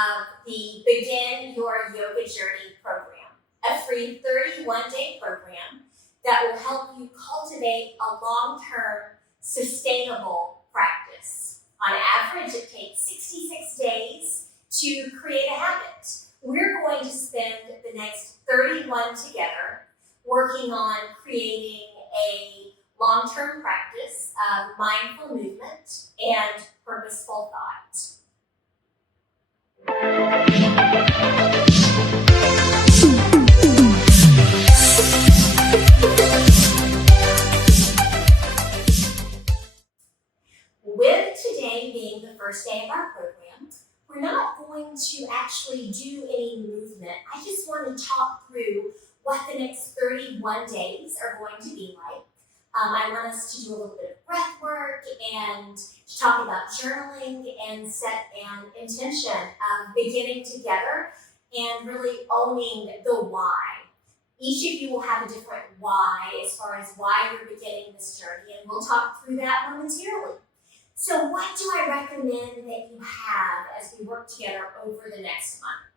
of the Begin Your Yoga Journey program, a free 31-day program that will help you cultivate a long-term, sustainable practice. On average, it takes 66 days to create a habit. We're going to spend the next 31 together working on creating a long-term practice of mindful movement and purposeful thought. With today being the first day of our program, we're not going to actually do any movement. I just want to talk through what the next 31 days are going to be like. I want us to do a little bit of breath work and to talk about journaling and set an intention of beginning together and really owning the why. Each of you will have a different why as far as why you're beginning this journey, and we'll talk through that momentarily. So what do I recommend that you have as we work together over the next month?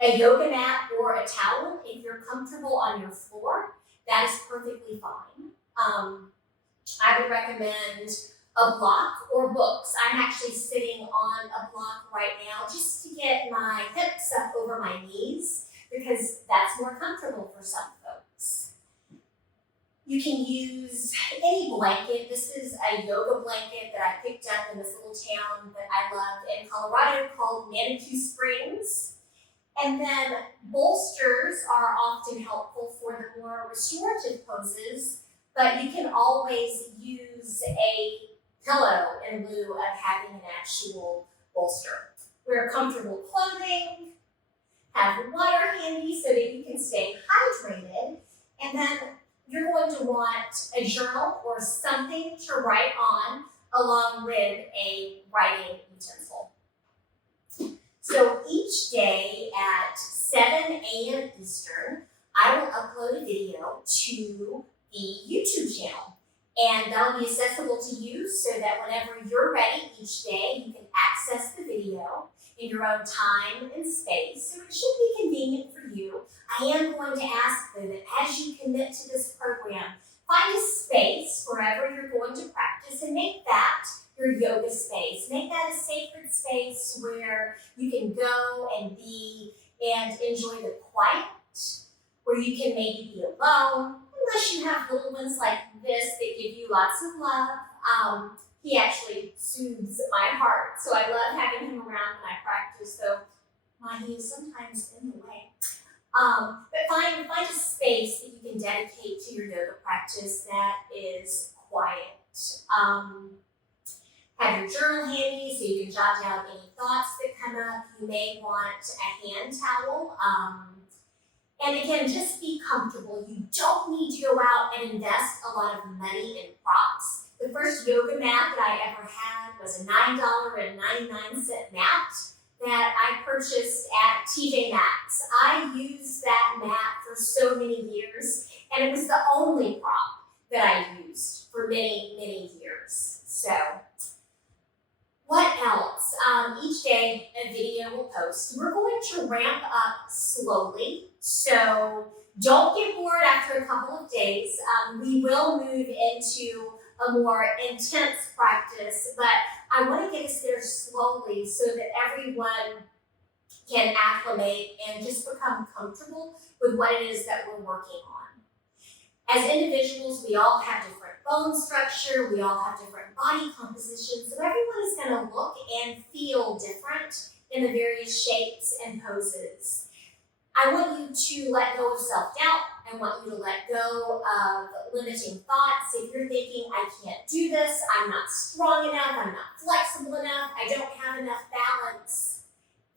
A yoga mat or a towel. If you're comfortable on your floor, that is perfectly fine. I would recommend a block or books. I'm actually sitting on a block right now just to get my hips up over my knees because that's more comfortable for some folks. You can use any blanket. This is a yoga blanket that I picked up in this little town that I love in Colorado called Manitou Springs. And then bolsters are often helpful for the more restorative poses, but you can always use a pillow in lieu of having an actual bolster. Wear comfortable clothing, have water handy so that you can stay hydrated, and then you're going to want a journal or something to write on along with a writing utensil. So each day at 7 a.m. Eastern, I will upload a video to the YouTube channel. And that'll be accessible to you so that whenever you're ready each day, you can access the video in your own time and space. So it should be convenient for you. I am going to ask though that as you commit to this program, find a space wherever you're going to practice and make that your yoga space. Make that a sacred space where you can go and be and enjoy the quiet, where you can maybe be alone, unless you have little ones like this that give you lots of love. He actually soothes my heart, so I love having him around when I practice, though he is sometimes in the way. But find a space that you can dedicate to your yoga practice that is quiet. Have your journal handy so you can jot down any thoughts that come up. You may want a hand towel. And again, just be comfortable. You don't need to go out and invest a lot of money in props. The first yoga mat that I ever had was a $9.99 mat that I purchased at TJ Maxx. I used that mat for so many years, and it was the only prop that I used for many, many years. So, what else? Each day a video will post. We're going to ramp up slowly, so don't get bored after a couple of days. We will move into a more intense practice, but I want to get us there slowly so that everyone can acclimate and just become comfortable with what it is that we're working on. As individuals, we all have different bone structure, we all have different body composition, so everyone is going to look and feel different in the various shapes and poses. I want you to let go of self-doubt. I want you to let go of limiting thoughts. If you're thinking, I can't do this, I'm not strong enough, I'm not flexible enough, I don't have enough balance,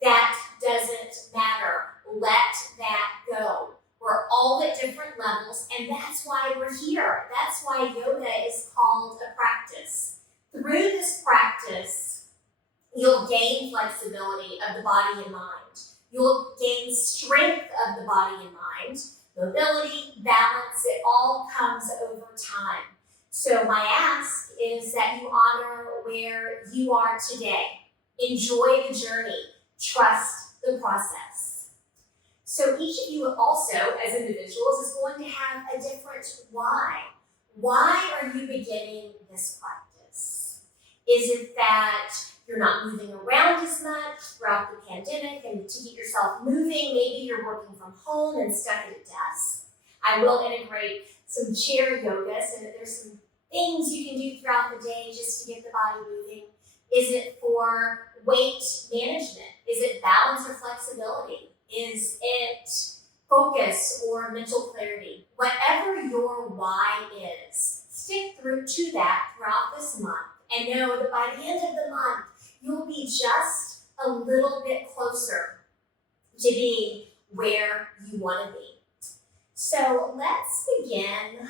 that doesn't matter. Let that go. We're all at different levels, and that's why we're here. That's why yoga is called a practice. Through this practice, you'll gain flexibility of the body and mind. You'll gain strength of the body and mind, mobility, balance. It all comes over time. So my ask is that you honor where you are today. Enjoy the journey. Trust the process. So each of you also, as individuals, is going to have a different why. Why are you beginning this practice? Is it that you're not moving around as much throughout the pandemic, and to get yourself moving, maybe you're working from home and stuck at a desk? I will integrate some chair yoga so that there's some things you can do throughout the day just to get the body moving. Is it for weight management? Is it balance or flexibility? Is it focus or mental clarity? Whatever your why is, stick through to that throughout this month and know that by the end of the month, you'll be just a little bit closer to being where you want to be. So let's begin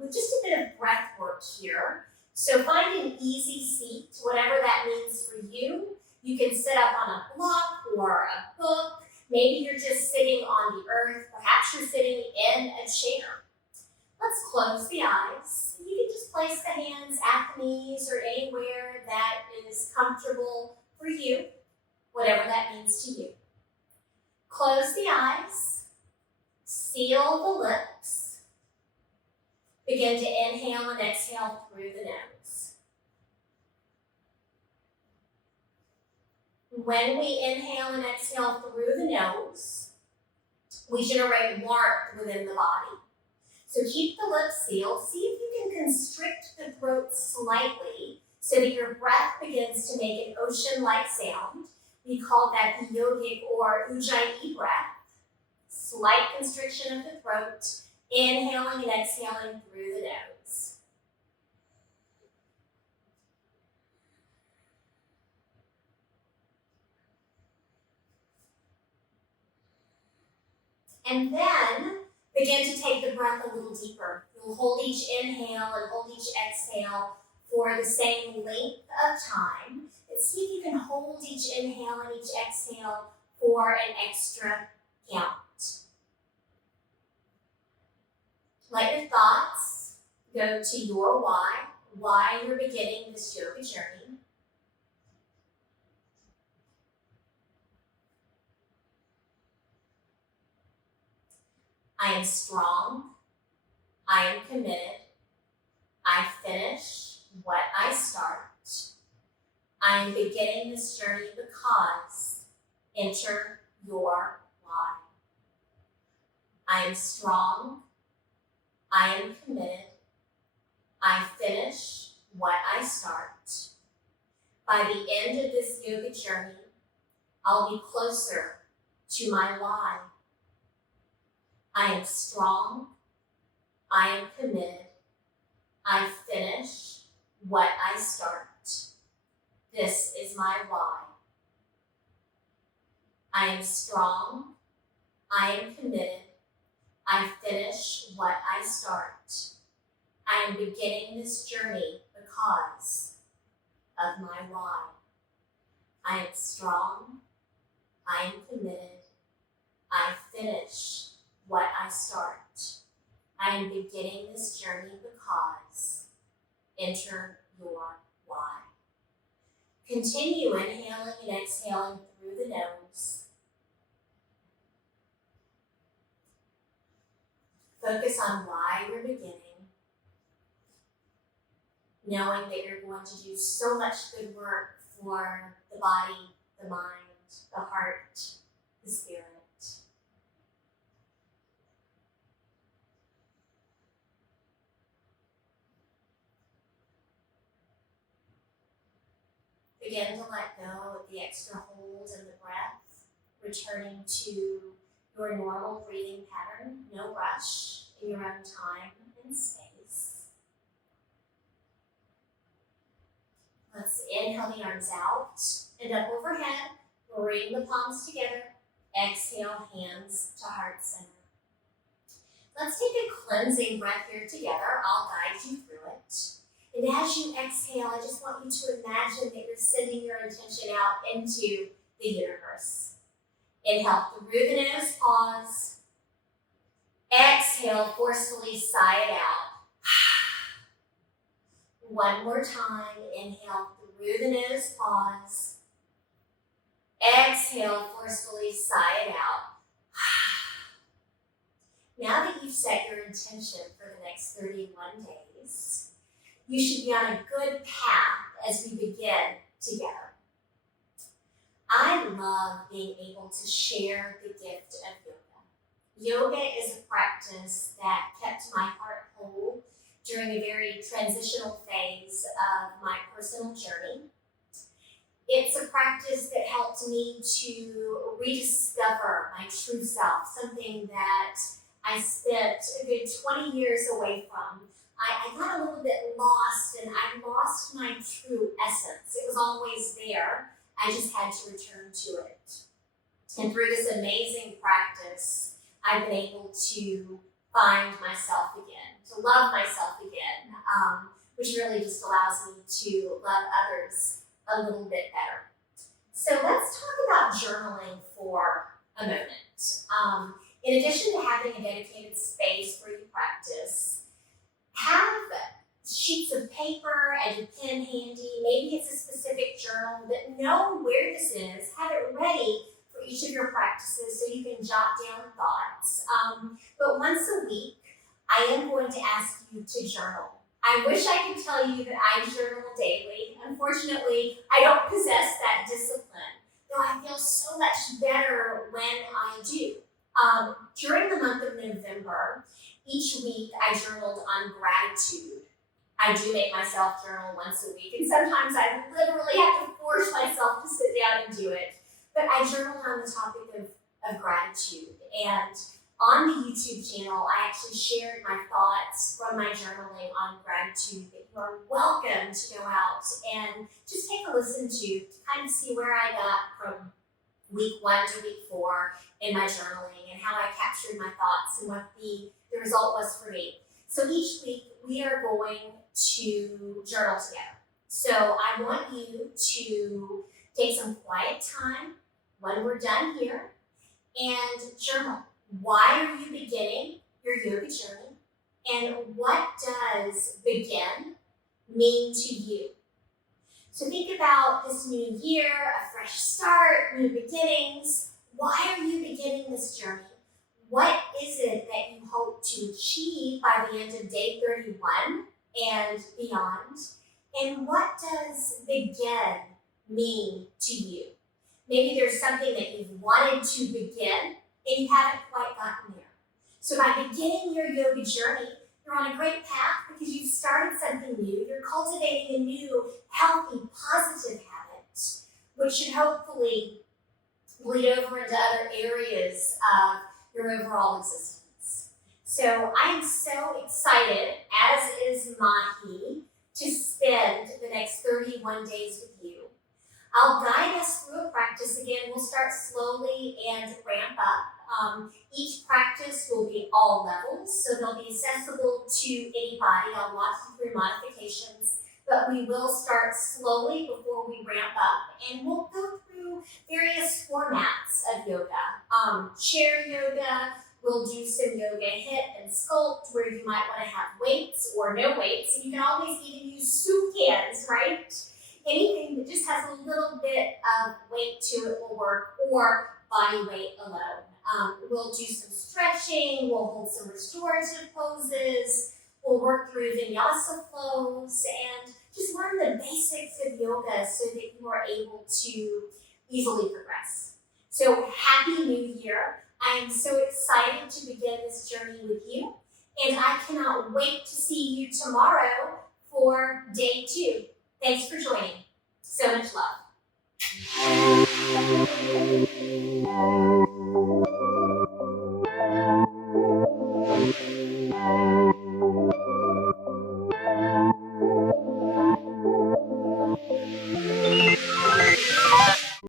with just a bit of breath work here. So find an easy seat, whatever that means for you. You can sit up on a block or a book. Maybe you're just sitting on the earth. Perhaps you're sitting in a chair. Let's close the eyes. You can just place the hands at the knees or anywhere that is comfortable for you, whatever that means to you. Close the eyes. Seal the lips. Begin to inhale and exhale through the nose. When we inhale and exhale through the nose, we generate warmth within the body. So keep the lips sealed. See if you can constrict the throat slightly so that your breath begins to make an ocean-like sound. We call that the yogic or ujjayi breath. Slight constriction of the throat, inhaling and exhaling through the nose. And then begin to take the breath a little deeper. You'll hold each inhale and hold each exhale for the same length of time. And see if you can hold each inhale and each exhale for an extra count. Let your thoughts go to your why you're beginning this yoga journey. I am strong. I am committed. I finish what I start. I am beginning this journey because enter your why. I am strong. I am committed. I finish what I start. By the end of this yoga journey, I'll be closer to my why. I am strong. I am committed. I finish what I start. This is my why. I am strong. I am committed. I finish what I start. I am beginning this journey because of my why. I am strong. I am committed. I finish what I start. I am beginning this journey because enter your why. Continue inhaling and exhaling through the nose. Focus on why you're beginning, knowing that you're going to do so much good work for the body, the mind, the heart, the spirit. Begin to let go of the extra hold in the breath, returning to your normal breathing pattern, no rush, in your own time and space. Let's inhale the arms out and up overhead. Bring the palms together. Exhale, hands to heart center. Let's take a cleansing breath here together. I'll guide you through it. And as you exhale, I just want you to imagine that you're sending your intention out into the universe. Inhale through the nose, pause. Exhale, forcefully sigh it out. One more time, inhale through the nose, pause. Exhale, forcefully sigh it out. Now that you've set your intention for the next 31 days, you should be on a good path as we begin together. I love being able to share the gift of yoga. Yoga is a practice that kept my heart whole during a very transitional phase of my personal journey. It's a practice that helped me to rediscover my true self, something that I spent a good 20 years away from. I got a little bit lost and I lost my true essence. It was always there. I just had to return to it. And through this amazing practice, I've been able to find myself again, to love myself again, which really just allows me to love others a little bit better. So let's talk about journaling for a moment. In addition to having a dedicated space where you practice, have sheets of paper and a pen handy. Maybe it's a specific journal, but know where this is. Have it ready for each of your practices so you can jot down thoughts. But once a week, I am going to ask you to journal. I wish I could tell you that I journal daily. Unfortunately, I don't possess that discipline, though I feel so much better when I do. During the month of November, each week I journaled on gratitude. I do make myself journal once a week, and sometimes I literally have to force myself to sit down and do it. But I journaled on the topic of gratitude, and on the YouTube channel, I actually shared my thoughts from my journaling on gratitude that you are welcome to go out and just take a listen to kind of see where I got from week 1 to week 4 in my journaling and how I captured my thoughts and what the result was for me. So each week we are going to journal together. So I want you to take some quiet time when we're done here and journal. Why are you beginning your yoga journey? And what does begin mean to you? So think about this new year, a fresh start, new beginnings. Why are you beginning this journey? What is it that you hope to achieve by the end of day 31 and beyond? And what does begin mean to you? Maybe there's something that you've wanted to begin and you haven't quite gotten there. So by beginning your yoga journey, you're on a great path because you've started something new. You're cultivating a new, healthy, positive habit, which should hopefully bleed over into other areas of your overall existence. So I am so excited, as is Mahi, to spend the next 31 days with you. I'll guide us through a practice. Again, we'll start slowly and ramp up. Each practice will be all levels, so they'll be accessible to anybody. I'll walk you through modifications, but we will start slowly before we ramp up, and we'll go through various formats of yoga. Chair yoga, we'll do some yoga hip and sculpt where you might want to have weights or no weights, and you can always even use soup cans, right? Anything that just has a little bit of weight to it will work, or body weight alone. We'll do some stretching, we'll hold some restorative poses, we'll work through vinyasa flows, and just learn the basics of yoga so that you are able to easily progress. So happy New Year. I am so excited to begin this journey with you, and I cannot wait to see you tomorrow for day 2. Thanks for joining. So much love.